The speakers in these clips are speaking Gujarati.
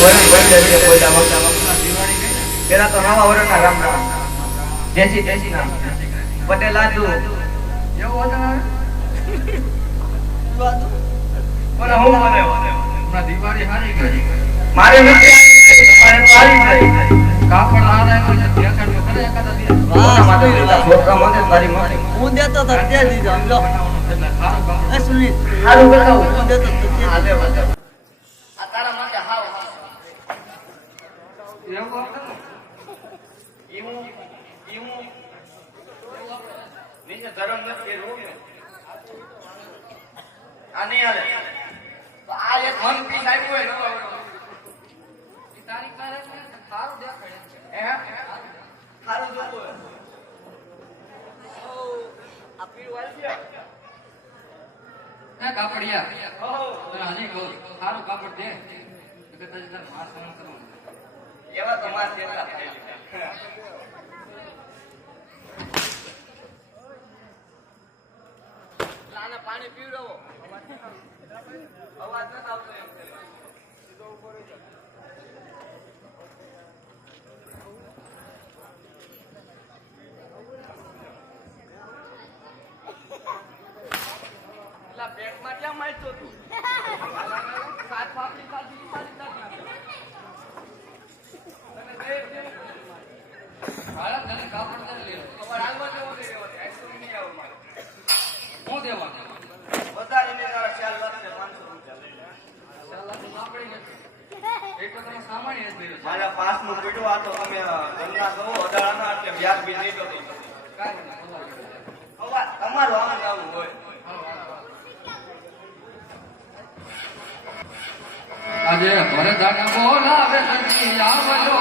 વરણ બની જશે કોઈલા પેલા તો નવા વરણના રામ રામ જયસી નામ પટેલ આજુ એવો હતા પણ હું મને હમણાં દિવાળી હારી ગઈ મારે નથી તમારે સારી ગઈ કાપડ હારાય છે દેખાડ તો કરે એકાદા દિવસ છોકરા માટે લીધા છોકરા માટે તારી માટે હું દેતો તો તે દીધો સમજો એટલે સારું કાપડ એ સુનિલ સારું બતાવું હું દેતો તો તે આ લે બતાવ આ તારા માટે હાવ એવું હતું ઈવું નીચે ધરમ નથી રોગ ને આ નહીં હાલે તો આ એક વન પીસ આવ્યું હોય નવા તારી કારે સારું દેખાડે હે સારું જોવું આ પીળું વાળી છે એ કાપડિયા ઓહો હજી કહું સારું કાપડ દે કે તને તાર માર સહન કરવાનું એવા તો માર કેટલા થાય લાના પાણી પીવડાવો અવાજ ન આવતો એમ સીધો ઉભો રહી જા એલા પેટમાં ક્યાં મારતો તું સાત પાપડી ખાધી સારી ખાધી હાલા તને કાપડ તને લે અમાર હાલવા જેવો નહીં રહેવાનો આઈસ્ક્રીમ નહીં આવો મારે હું દેવા વધારે ને તારા 4 લાખ ને 500 રૂપિયા ચાલા તો સાંભળી નથી એક તો તમે સામાન્ય જ દેજો મારા પાસ નું પીડું આ તો તમે ધંધા કરો અડાળાના એટલે વ્યાજ બી નહીં દો કાઈ નહીં તમારું આનંદ આવું હોય આજે ભરતન બોલાવે સખી આવજો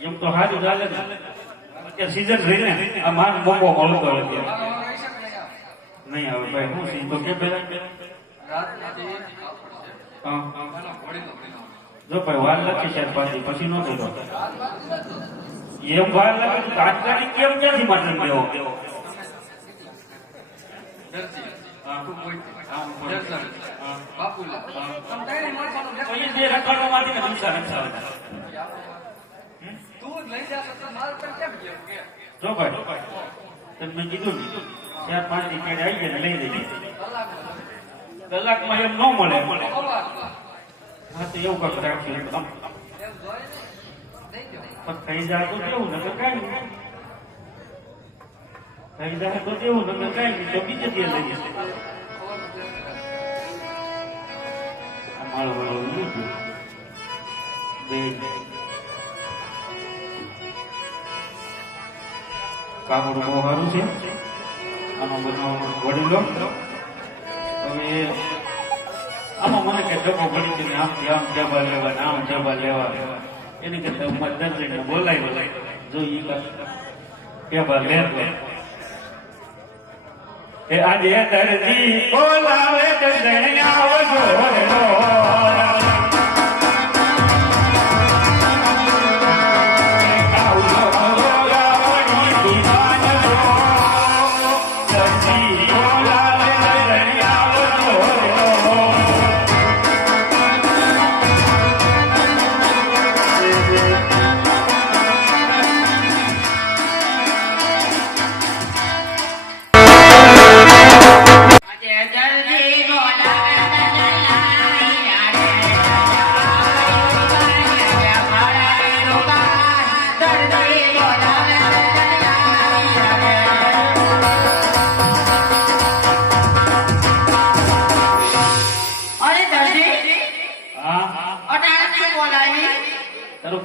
એમ તો હાજુ ચાલે ને સીઝન રહીને આ માન બોમ્બો મળતો નથી નહીં આવે ભાઈ હું સી તો કે પેલા જો ભાઈ વાર લખી છે પાછી પછી નો થતો એમ વાર લાગે તો તાત્કાલિક કેમ ક્યાંથી માટે દેવો રખડવામાંથી ને દુસરા રક્ષા જો ભાઈ તમે કીધું ને 4-5 ટિકિટ આવી જાય લઈ લઈએ કલાકમાં એમ ન મળે હા તો એવું કઈક રાખ્યું થઈ જાય તો કેવું ને કઈ થઈ જાય તો કેવું ને કઈ નહીં તો બીજે ત્યાં લઈએ મારો વાળો બે કાપડ બહુ સારું છે આનો બધો વડીલો હવે આમાં મને કે ડબ્બો પડી છે આમ જબા લેવા આમ જબા લેવા એની કરતા ઉમર દર્શને બોલાવી જો ઈ કેબા લે એ આજે દરજી બોલાવે દર્શન આવજો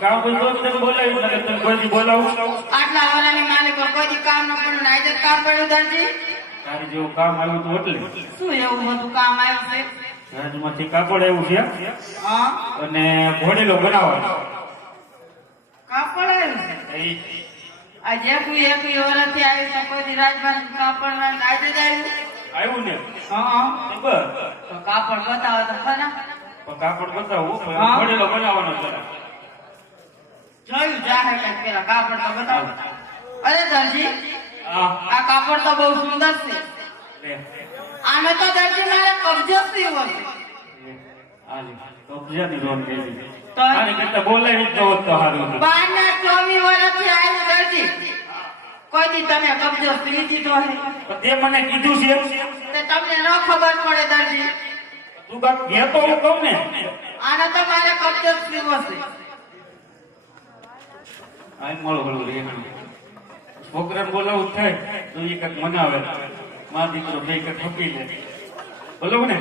કામ બોલતો તને બોલાવી મને તને કોઈ બોલાવું આટલા વાલાની માલિક કોઈ કામ ન પડ્યું નાઈ કામ પડ્યું દરજી તારે જેવું કામ આવ્યું હતું એટલે શું એવું બધું કામ આવ્યું છે? રાજમાંથી કાપડ આવ્યું છે હા, અને ઘોડેલો બનાવવાનો કાપડ આવ્યું છે. આ જેકવી એકવી વર્ષથી આવી તો કોઈ દી રાજમાં કાપડ ના આજે જ આવ્યું. આવ્યું ને હા, બસ તો કાપડ બતાવો તો ખરા. પણ કાપડ બતાવું હા. ઘોડેલો બનાવવાનો છે જોયું જાહે કઈ પેલા કાપડ તો બતાવો. અરે દરજી, હા આ કાપડ તો બહુ સુંદર છે. લે આને તો દરજી મારે કબજો સીવો છે. આજે કબજાની રોન કરી તો આને કરતા બોલાવી જ નહોત તો સારું હતું. 12 ના 24 વર્ષથી આવ્યું દરજી. કોઈ દી તમે કબજો સીવી દીધો હે? પણ તે મને કીધું છે તે તમને ન ખબર પડે દરજી. તું કાંક કહેતો હું કહું ને આને તો મારે કબજો સીવો છે. આ મળો મળો રે છોકરાને બોલાવું થાય તો એ કંઈક મનાવે મા દીકરો બે કંઈક થકી લે બોલો ને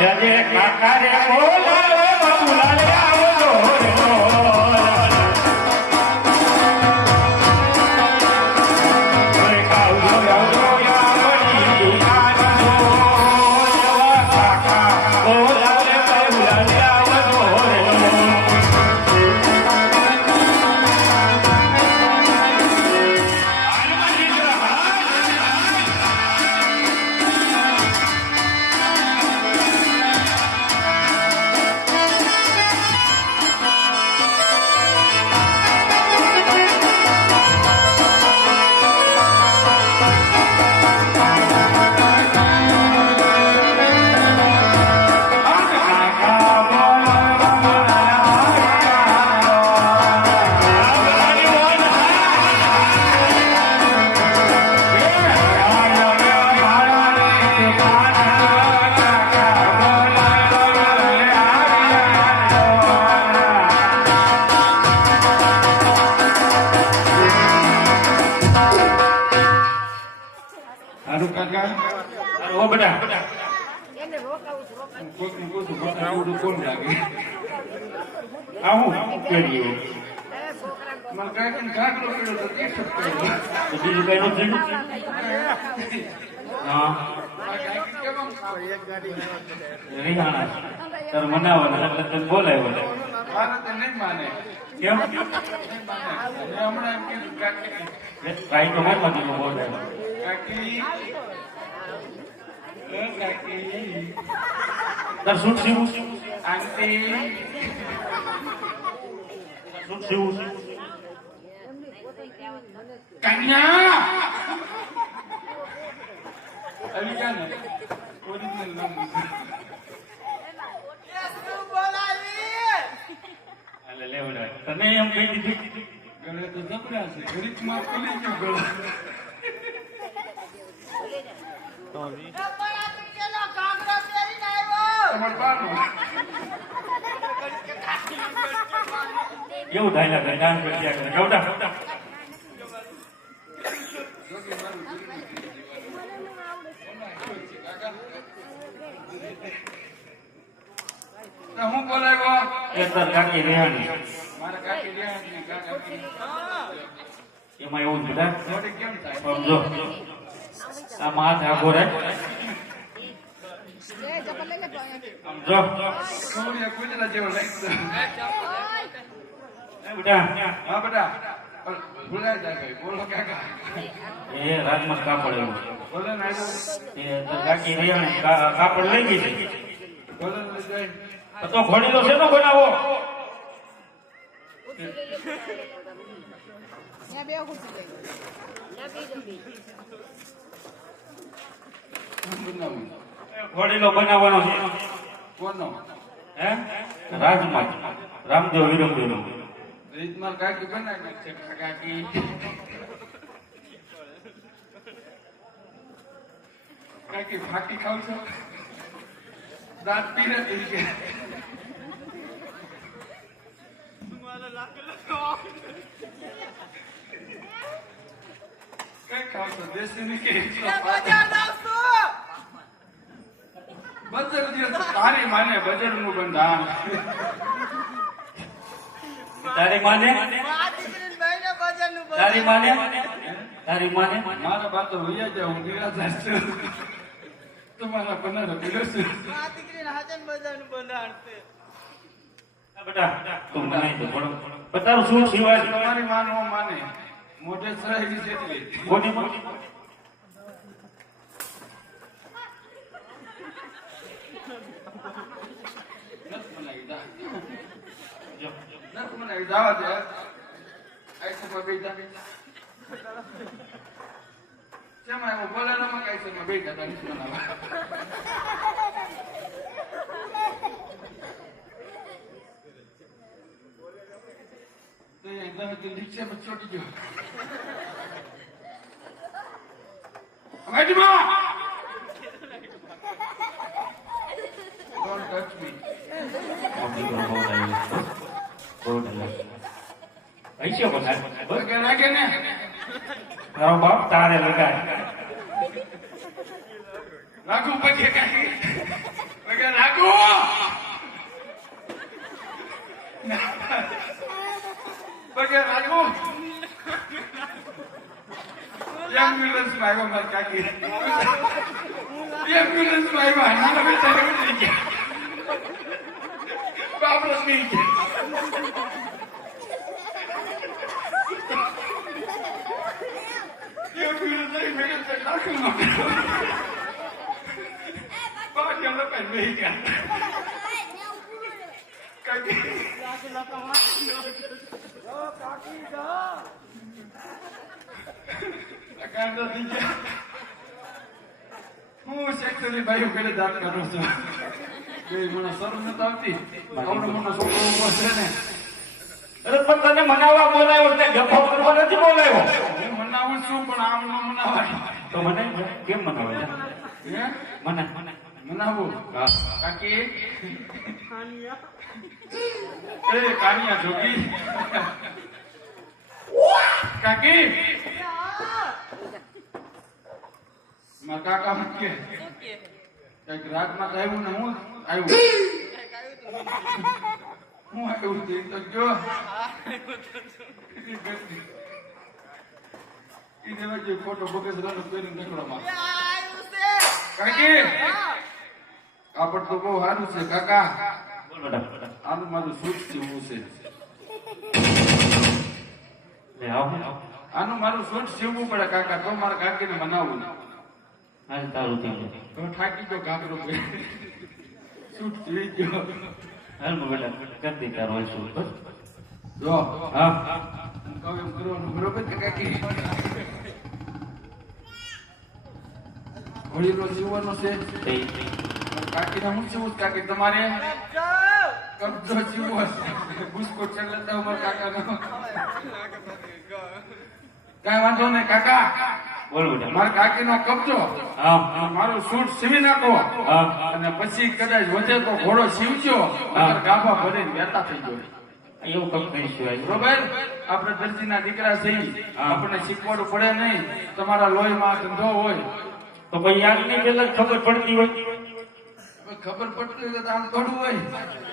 આજે કાકા રે બોલાવે બાબુલાલ આવો રે ઓ બેટા આવું કરીએ તો બીજું કઈ નથી હા રિહાણા તાર મનાવવાના એટલે તને બોલાવ્યો કેમ કાંઈ તો મેં બધું બોલાવ્યો તાર સૂટ સીવું સૂટ સીવું કન્યા આવી ગયા ને ઓરિજિનલ નામ એટલે લેવડા તને એમ કહી દીધું ગળે તો જબરા છે ગરીબમાં ખુલી ગયું ગળું તમાર બાનું એવું ડાયલા કરે ડાન્સ કર્યા કરે ગવડા હું બોલાવ્યો એક તાર કાકી રેહાણી મારા કાકી રહ્યા ને કાકા એમાં એવું જ બધા જોડે કેમ થાય સમજો આ માથે આગો રે સમજો સૂર્ય કુંજલા જેવો લાગતો એ બેટા હા બેટા ભૂલાઈ જાય બોલો કાકા એ રાજમાં કાપડ એવું બોલો ને એ તાર કાકી રેહાણી કાપડ લઈ ગઈ છે બોલો ને જય તો ઘોડીલો શેનો બનાવો બનાવું ઘોડીલો બનાવવાનો છે કોનો હે રાજમાં રામદેવ વિરમદેવ રીતમાં કાકી બનાવી છે કાકી કાકી ફાકી ખાવ છો દાંત પીને થઈ ગયા કઈ ખાવ છો દેશી ની કે બજર દિવસ તારી માને બજર નું બંધાન તારી માને તારી માને તારી માને મારા બા તો વૈયા જાય, હું નિરાધાર છું. તમારા બનારો પીડો છું. આ દીકરીને હાજન બજારનું બંધાણ છે. બેટા તું મનાઈ દે થોડો બતારું શું સિવાય તમારી માં નો માને, મોઢે સરાઈ છે એટલે. કોની મોટી નથી મનાવી જા. જો નથી મનાવી જવા દે. આઈ સભા બેઠા. શેમાં એવો બોલેરોમાં કાંઈ શેમાં બેઠા હતા, નથી મનાવવા. તો એ તમે તો રિક્ષામાં ચોટી ગયો. અવાજમાં! Don't touch me. મોટી કરો બહુ લાગી બહુ લાગી પૈસે બોલાય પગે લાગે ને? તારો બાપ તારે લગાય લાગુ પગે કાંઈ. પગે લાગુ! પગે લાગુ! એમ્બ્યુલન્સમાં આવ્યો મારા કાકી. એમ્બ્યુલન્સમાં આવ્યા. નાના બેટા ઉતરી ગયા. બાપરો સ્મી ગયા. એમ્બ્યુલન્સ આવી મેડમ તો દાખલ ન કર્યો. બાકી અમે કઈ બેહી ગયા. કાકી કાંડો થઈ ગયા. હું સેક્સની ભાઈઓ પેલે દાંત કરું છું. બે મને શરમ નથી આવતી. આવડો મોટો છોકરો ઉભો છે ને. અરે પણ તને મનાવવા બોલાયો એટલે ગપ્પો કરવા નથી બોલાયો હું મનાવું છું પણ આમ ન મનાવાય. તો મને કેમ મનાવે હે? મને મનાવું? હા કાકી એ કાનિયા જોગી. કાકી મારા કાકા મને કે કઈક રાતમાં તો આવ્યું ને હું આવ્યું. હું આવ્યું તે તો જો ઈ દેવા જે ફોટો બગસરાનો પહેરીને નીકળવામાં. કાકી આપણ તો બહુ સારું છે કાકા. બોલ બેટા આનું મારું સૂટ સીવવું છે. લે આવ આનું મારું સૂટ સીવવું પડે કાકા, તો મારા કાકીને મનાવું. હાલ તારું થઈ ગયું તો થાકી ગયો ઘાઘરો પહેરી. સૂટ સીવી ગયો. હાલ બેટા કરી દે તારો હાલ શું બસ જો હા હું કહું એમ કરવાનું બરોબર છે કાકી? ઘોડીનો સીવવાનો છે. થઈ કાકીને હું સીવું કાકી તમારે કબજો સીવવો છે. ગુસ્કો ચલાતા મારા કાકાનો. કાંઈ વાંધો નહીં કાકા. બોલ બેટા મારા કાકીનો કબજો હા મારું સૂટ સીવી નાખો હા અને પછી કદાચ વધે તો ઘોડો સીવજો. નહીંતર ગાભા ભરીને બેઠા થઈ ગયો. એવું કમ કહીશું આજ બરોબર? આપણે દરજીના દીકરા છીએ. આપણને શીખવાડવું પડે નહીં. તમારા લોહીમાં ધંધો હોય. તો ભાઈ યારની પેલા ખબર પડતી હોય હવે ખબર પડતી હોય તો આમ થોડું હોય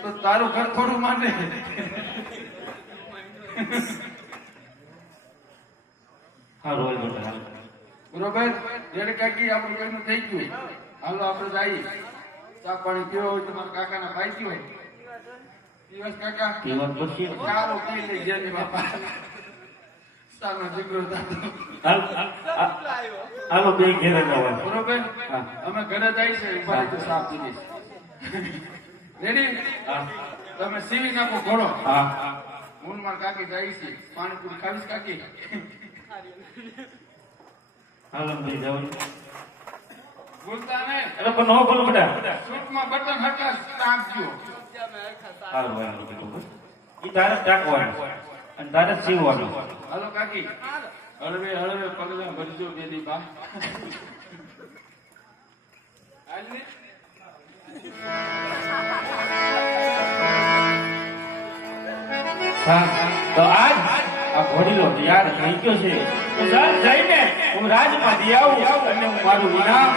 તો તારું ઘર થોડું માને. હારું હાલ બેટા હાલ બરોબર? જેને કાકી આપણું કોઈનું થઈ ગયું. હાલો આપણે જઈએ. ચા પાણી પીવો હોય તો મારા કાકાના પાઈતી હોય. દિવસ કાકા જીવન પછી સારું પી લઈ જેની બાપા. સાનો દીકરો થતો. હાલ હાલો બે ઘેરે જવા બરોબર? હા. અમે ઘરે જાય છે ઉભા તો સાફ દીધીશ. રેડી? હા તમે સીવી નાખો ઘોડો. હા હું ને મારા કાકી જાય છે. પાણીપુરી ખાવીશ કાકી? હાલો ભાઈ જાવ ભૂલતા નહીં. અરે પણ નો બોલ બેટા સૂટમાં બટન હટા ટાંકજો. હારું હારું બેટું ઈ તારે ટાકવાનું અને તારે સીવવાનું હાલો કાકી. હળવે હળવે પગલા ભરજો બેદી બા. હાલ ને. હા તો આજ આ ઘોડીલો તૈયાર થઈ ગયો છે તો ચાલ જઈને હું રાજમાંથી આવું અને હું મારું ઇનામ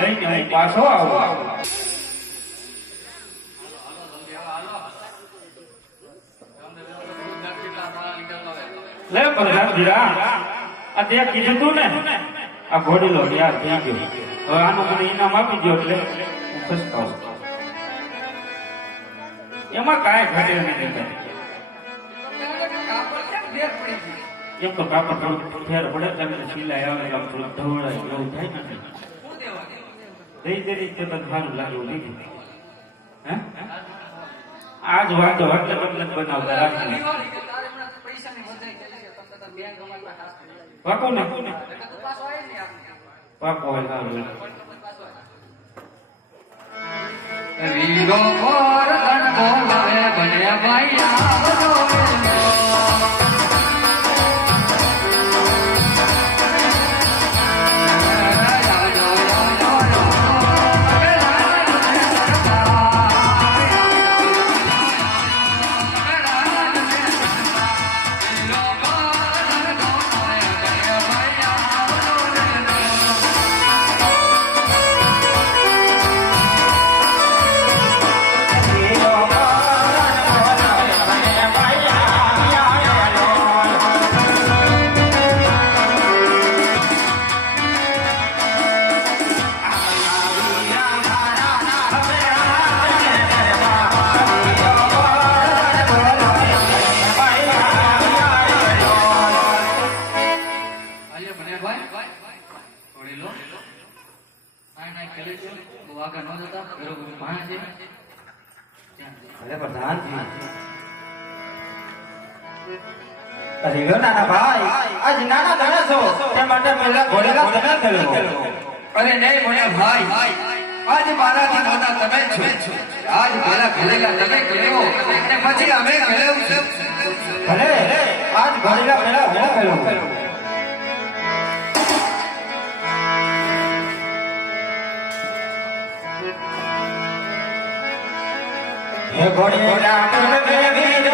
લઈને અહીં પાછો આવું લે પ્રધાન જીરા આ તે કીધું તું ને આ ઘોડીલો યાર ત્યાં ગયો હવે આનું મને ઇનામ આપી દો એટલે હું ખસકાઉં એમાં કાંઈ ઘટે નહીં કાંઈ. કાપડ કેમ ફેર પડી ગઈ? એમ તો કાપડ થોડું ફેર પડે એટલે સિલાઈ આવે એટલે આમ થોડું ઢવળાય એવું થાય ને શું દેવા દઈ દઈ તે તો સારું લાગે એવું લીધું હે આજ વાંધો એટલે બદલે બનાવતા રાખવું દિવાળી કે તારે હમણાં પૈસાની વધાઈ ગઈ છે તમને તાર બેંક અમારી પાસે હાથ કરી. પાકો ને એટલે તું પાછો આવે ને આપણે પાકો હોય સારું રીગો પર તણકો લાવે બને ભાઈ આવજો અરે નાના ભાઈ આજ નાના દાણા છો તે માટે પહેલા ઘોડેલા તમે ખેલો. અરે નહીં મને ભાઈ આજ મારાથી મોટા તમે છો આજ મારા ઘરેલા તમે કર્યો અને પછી અમે કર્યું ભલે આજ ઘોડેલા પહેલા હું ખેલો. હે ઘોડેલા તમે વીર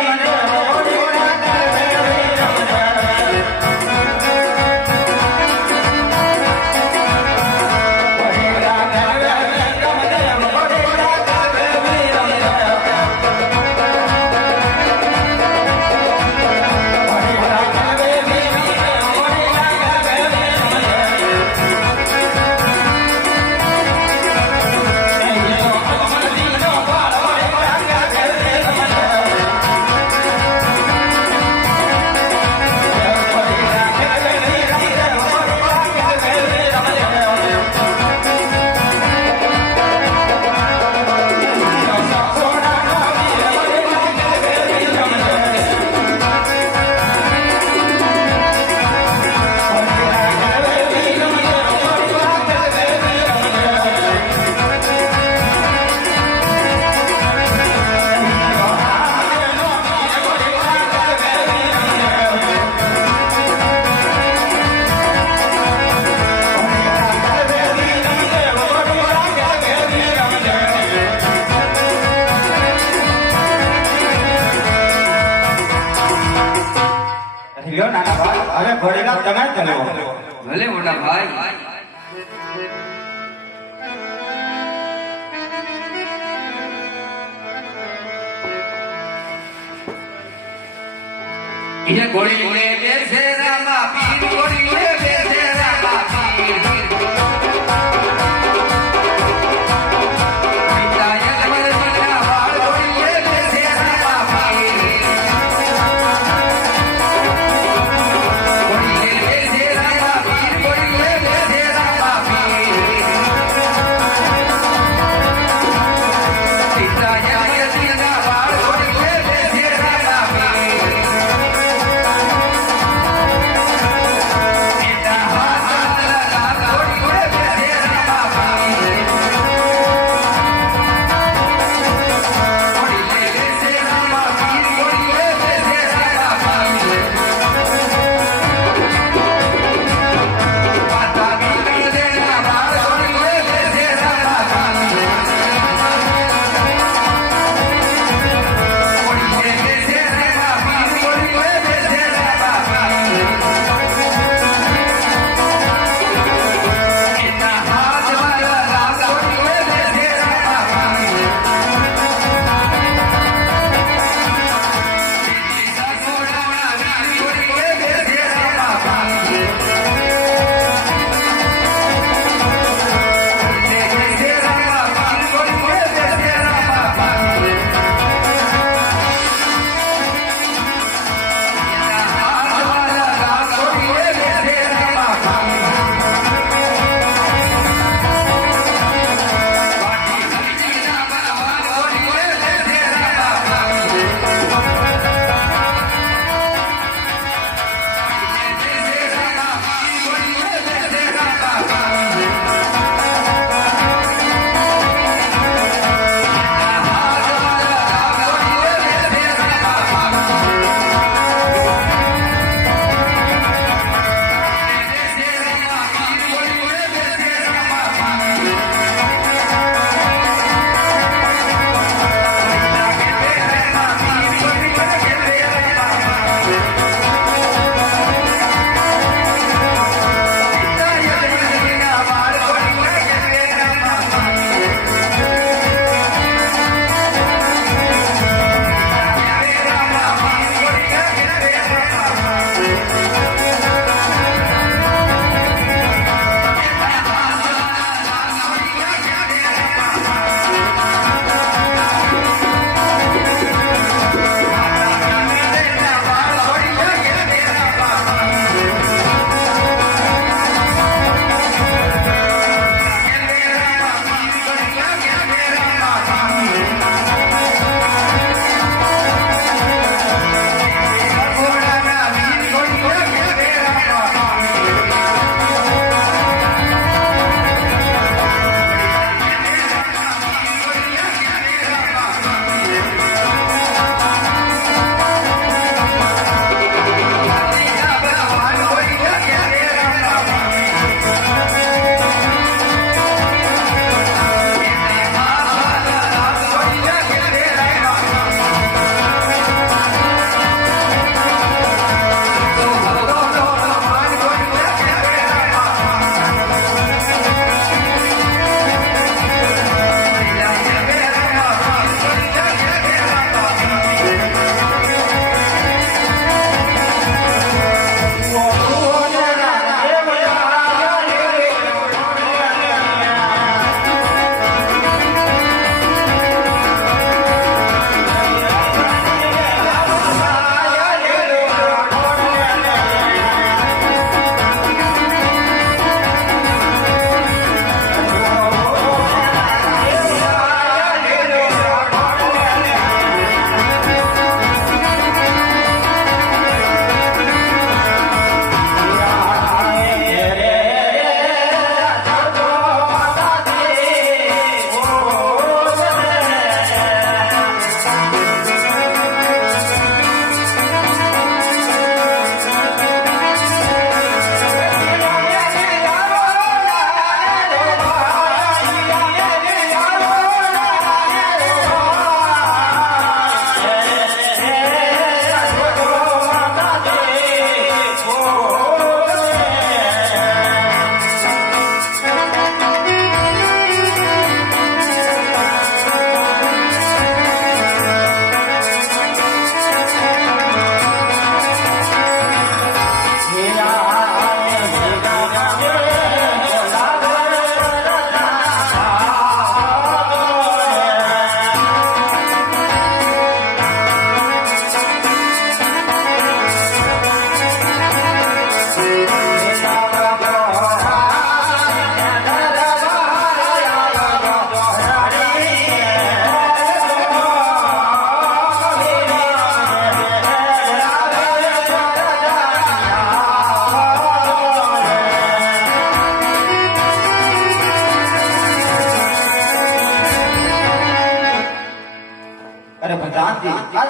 નાના ભાઈ હવે ઘોડેલા તમે ખેલો. ભલે મોટા ભાઈ ये गोड़ी ले बेसे रामा पीर गोड़ी ले बेसे रामा पीर विदायक मन मना वाल गोड़ी ले बेसे रामा पीर गोड़ी ले बेसे रामा पीर गोड़ी ले बेसे रामा पीर विदायक मन मना वाल गोड़ी ले बेसे रामा पीर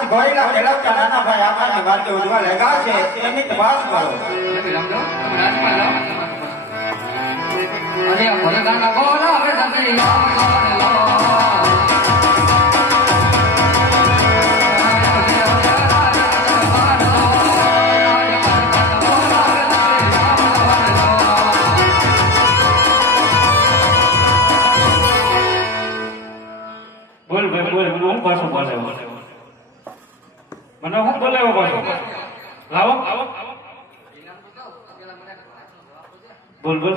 ઘોડીલા ખેલાવતા નાના ભાઈ આકાની વાતે ઉજવા લેગા છે એની તપાસ કરો. તમે સમજો તમે રાજમાં જાઓ અરે ભલગાના બોલા હવે તમે બોલ ભાઈ બોલ મને હું પાછો બોલાવ્યો મને હું બોલાવ્યો પાછો લાવો બોલ બોલ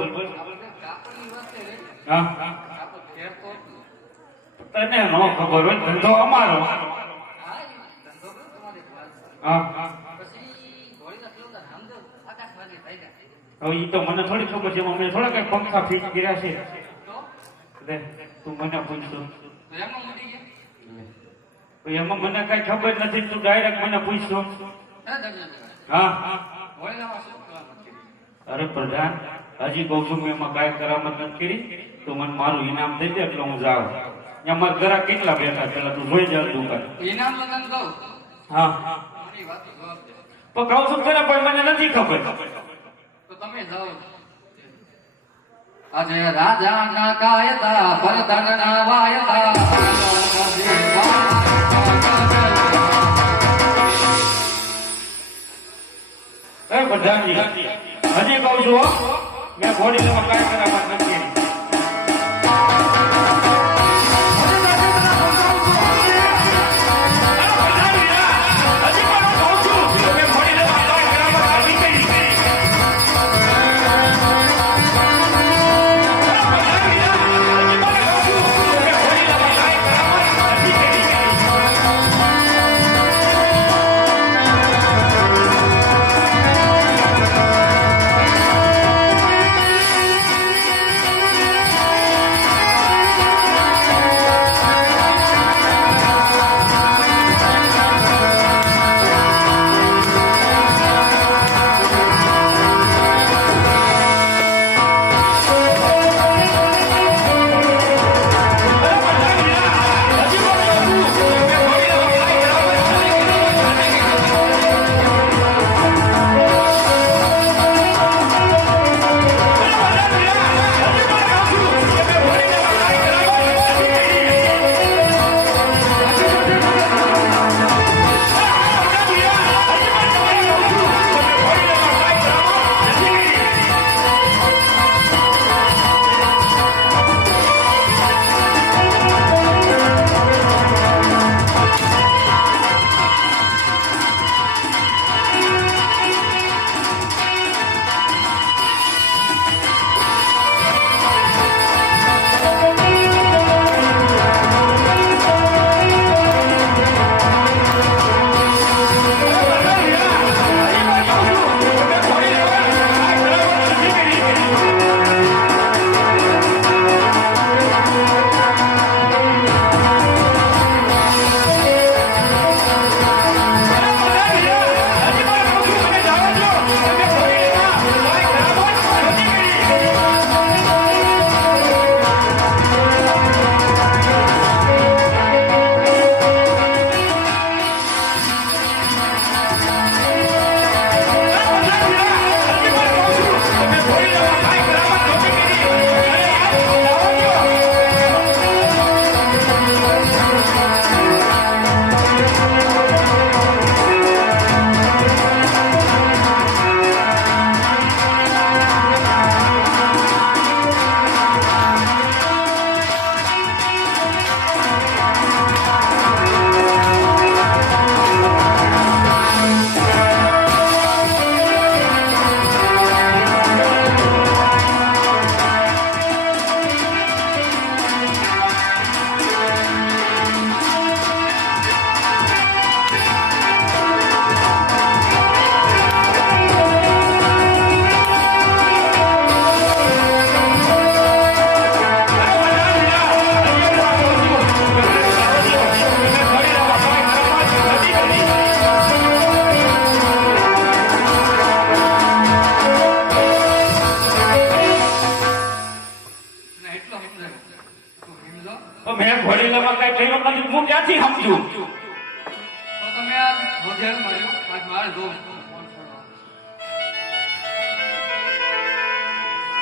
હા તને નો ખબર હોય ધંધો અમારો હા હવે ઈ તો મને થોડી ખબર છે મેં થોડા કઈ પંખા ફીટ કર્યા છે લે તું મને પૂછતો એમાં મને કઈ ખબર નથી તું ડાયરેક્ટ મને પૂછતો હા અરે પ્રધાન હજી કહું છું મેં એમાં કાંઈ કરામત નથી કરી તો મને મારું ઇનામ દઈ દે એટલે હું જાઉં ત્યાં મારા ઘરા કેટલા બેઠા પેલા તું જોઈ જા દુકાન ઇનામ તો તને કહું હા મારી વાતો જવાબ દે પણ કહું છું ખરા પણ મને નથી ખબર તો તમે જાઓ આજે રાજાના કાયદા ભરતના વાયદા એ પ્રધાનજી હજી કહું છું હો, મેં ઘોડી લેવા કાંઈ કરામત નથી કરી.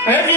Hare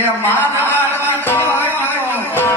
એ માનવા તો આખી રે મારા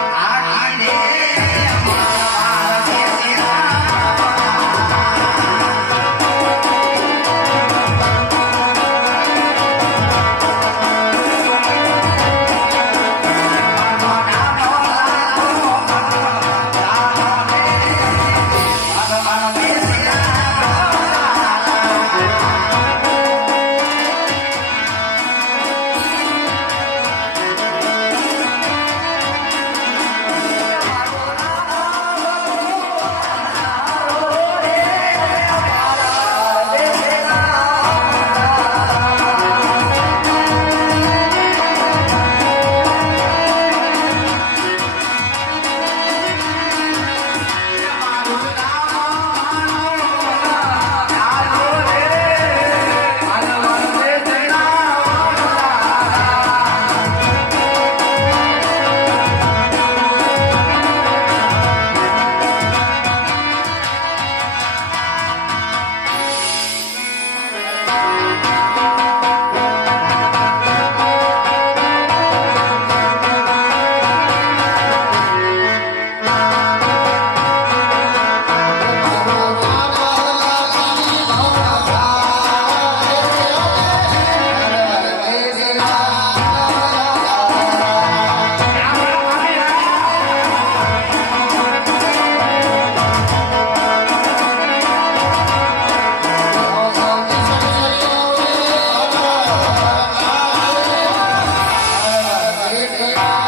દેશના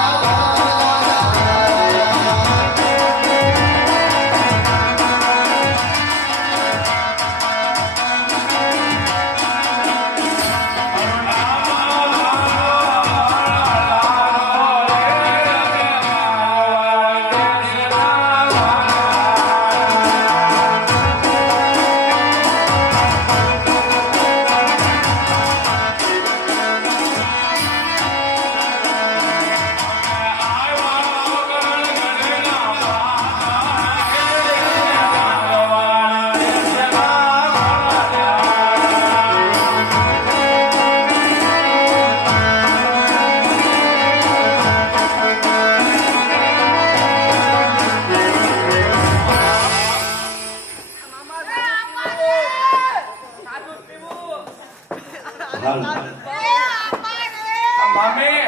મામી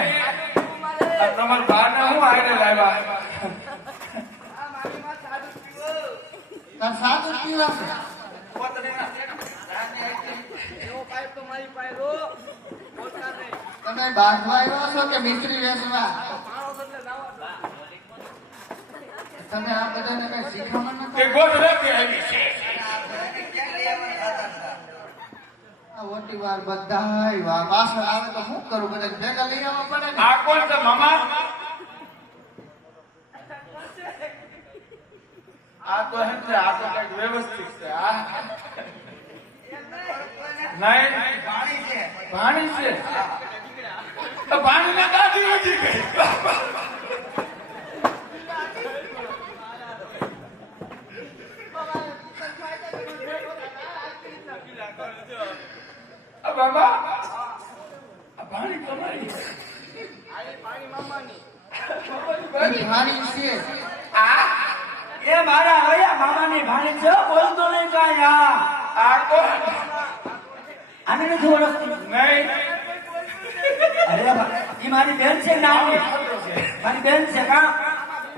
આ તમાર બાને હું આઈને લાવ્યા તાર સાચું પીવા છે તમે બાંધવા આવ્યા છો કે મિસ્ત્રી વેચવા તમે આ બધાને કઈ શીખવવાનું તે નથી ગોળ રાખી આવી છે આ ઓટી વાર બધાય વાર વાસણ આવે તો શું કરું બધા ભેગા લઈ આવવા પડે ને આ કોણ છે મામા આ તો હે છે આ તો કઈક વ્યવસ્થિત છે આ નહીં ભાણી છે તો ભાણી ના દાદી ઉઠી ગઈ બાબા આ ભાણી તમારી ઈ ભારી છે એ મારા હૈયા મામાની ભાણી છે બોલતો નહીં કાંઈ હા આ કોણ આને નથી ઓળખતી નહીં અરે ઈ મારી બેન છે નાની મારી બેન છે કા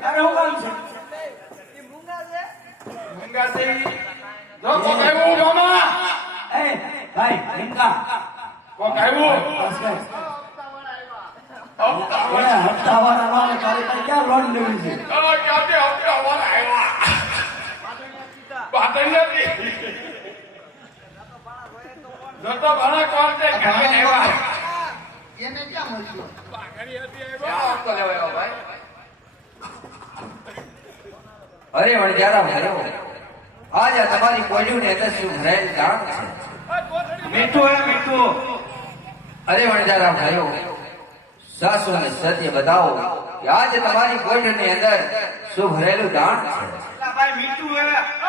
અરે હું કામ છે મંગા છે જો કોક આવ્યું મામા એ ભાઈ ભીંકા કોક આવ્યું બસ બસ ઓલા હપ્તાવાળા વાળા તારે તારે ક્યાં લોન લેવી છે ક્યાંથી હપ્તા વાળા આવ્યા બાતલ નથી જતો ભણા કોણ છે ક્યાંથી આવ્યા એને ક્યાં મળ્યું અરે વણજારા ભાઈઓ આજ આ તમારી કોલ્યું ને અંદર શું ભરાયેલ ગામ છે મીઠું હે મીઠું અરે વણજારા ભાઈઓ સાસુ ને સત્ય બતાવો કે આજ તમારી કોલ્યું ની અંદર શું ભરેલું દાન છે ભાઈ મીઠું હે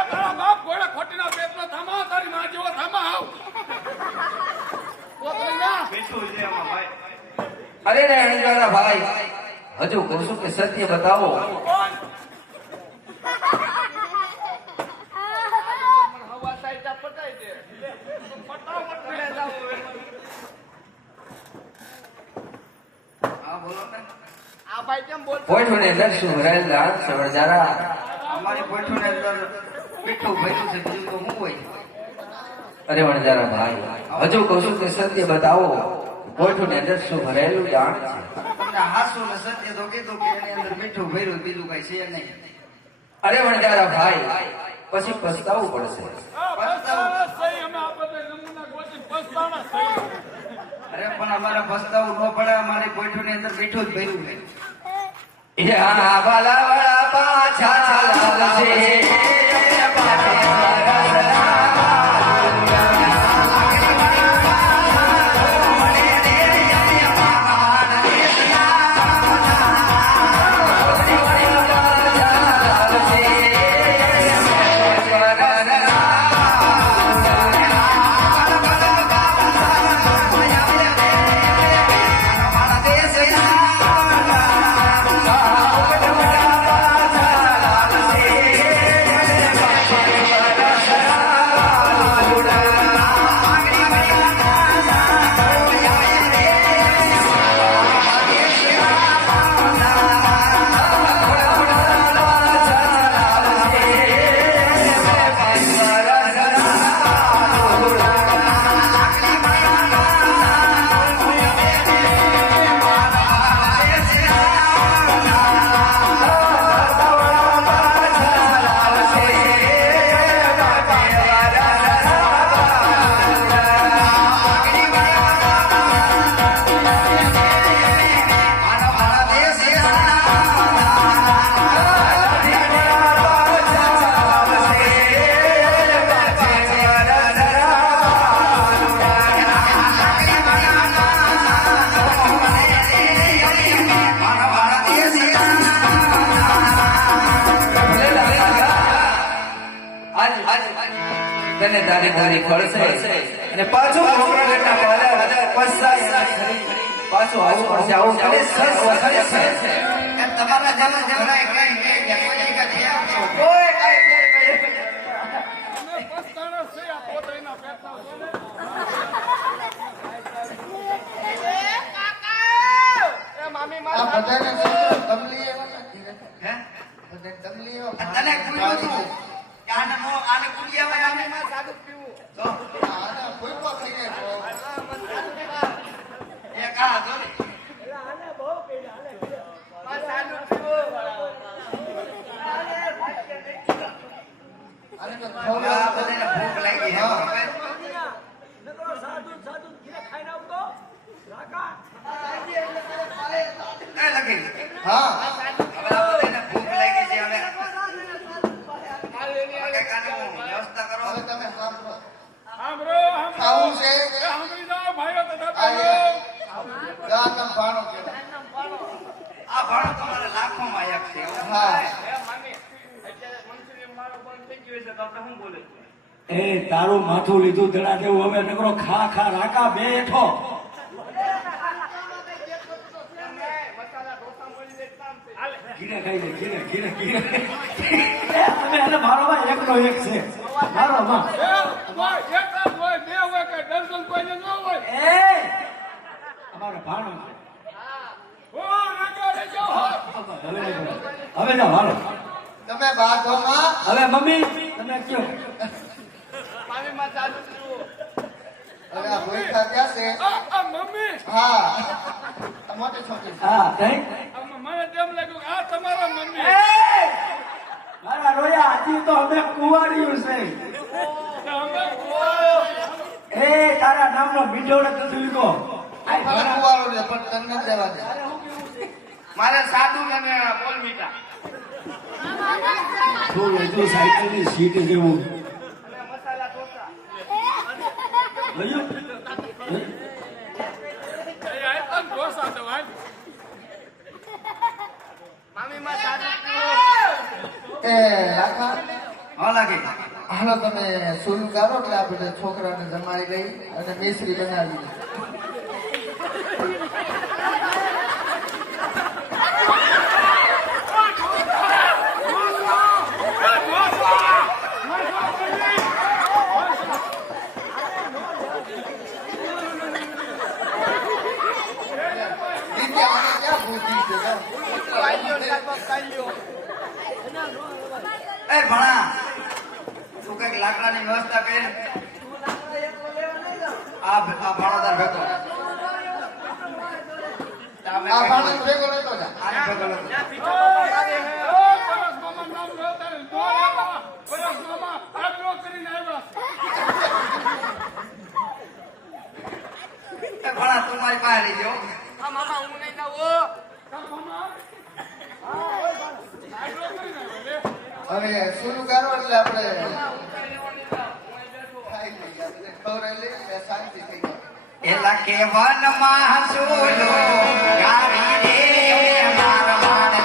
તારા બાપ ઘોડા ખોટીના પેટનો થામા તારી માં જેવો થામા આવ મીઠું છે એમાં ભાઈ અરે રે અણિયારા ભાઈ, હજુ કહું છું કે સત્ય બતાવો. હા બોલો ને. પોઈઠું ને લક્ષું ભરાયેલા સવરજારા. અમારી પોઠું ને અંદર મીઠું ભર્યું છે, બીજું તો શું હોય? અરે વણજારા ભાઈ, હજુ કહું છું કે સત્ય બતાવો. પોઈઠું ને લક્ષું ભરાયેલું જાણ છે. તમને હાસુ ને સત્ય તો કીધું કે એની અંદર મીઠું ભર્યું, બીજું કઈ છે નહીં. અરે વણજારા ભાઈ, પછી પસ્તાવવું પડશે. અરે પણ અમારે પસ્તાવું ન પડે, અમારી પોઠું ની અંદર મીઠું જ ભર્યું છે. યા વાલા વાળા પાછા ચાલશે. તને તારી તારી ખળશે અને પાછું મોકળાગઢના પાલા પસાય પાછું આવું પડશે. આવું કરે છે. એમ તમારા જેવા જેવડાય કઈ નહીં, કે કોઈ એક જ આવશો. કોઈ કઈ ફેર નહીં. આ બધાને તમલી એવા હે? બધાને તમલી એવા તને કુલ્યું હતું કે આને કુલી આવે, આને માં સાદું પીવું. જો આના કોઈ પણ થઈ જાય એક આ જો ને. માં સાદું પીવું. આને તો આ ખવડાવવું બધાને ભૂખ લાગી હે. હા. એ લખી. હા હવે આ બધાને ભૂખ લાગી છે. હવે કાકાનું વ્યવસ્થા કરો. હવે તમે સાંભળો ખાવું છે ગા તમ ભાણો કહેવાય. આ ભાણો તમારે લાખોમાં એક છે. હા એ તારું માથું લીધું દડા જેવું હવે નકરો ખા ખા રાકા બેઠો. ઘીરે ખાઈ લે, ઘીરે ઘીરે ઘીરે. તમે એને મારો માં એકનો એક છે. મારો માં એ અમારે ભાણો છે. હવે જાઓ હાલો. તમે બાધોમાં હવે મમ્મી તમે કયો. હવે આ ભૂખા ક્યાં છે હા આ મોટી છોકરી છે. હા તઈ મારા રોયા હજી તો અમે કુંવાર્યું છે. એ તારા નામનો મીઠોડે તો લીધો. મને કુવારો છે પણ તને નથી દેવા દે. મારે સાદું અને બોલ મીઠા તું હજુ સાયકલની સીટ જેવું અને મસાલા ઢોસા. જોયું? મામી માં સાદું પીવો. એ લાખા હા લાગે. હાલો તમે સુલ કરો એટલે આ બધા છોકરાને જમાડી લઈ અને મિશ્રી બનાવી એ ભણા તું કઈક લાકડાની વ્યવસ્થા કરી આ ભાણોદાર ભેગો આ ભાણો ભેગો નતો જા. આને ભેગો નતો. એ ભણા તું મારી પાસે લઈ જાઓ. હવે શરૂ કરો એટલે આપણે ખાઈ લઈએ. ખવડાવી લઈએ એટલે શાંતિ થઈ જાય. એલા કે વનમાં સુલો ગાવી રે મારવાડ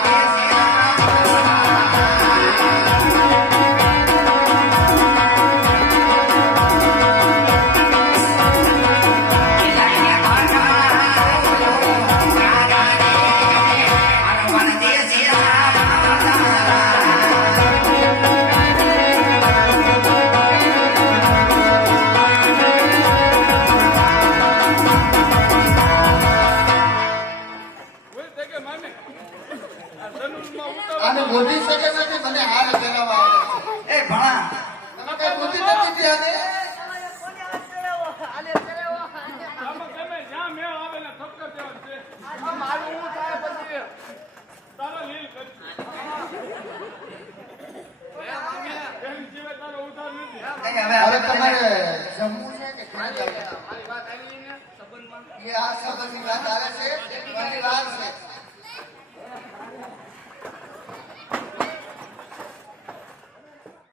આને બોધી શકે નથી. મને હાલ ફેરવવા આવે છે. એ ભણા તમે કઈ બુદ્ધિ નથી ત્યાં નહીં, હવે હવે હવે તમારે જમવું છે કે ક્યાં જવું? એ આ સંબંધની વાત આવે છે. મારી વાત છે.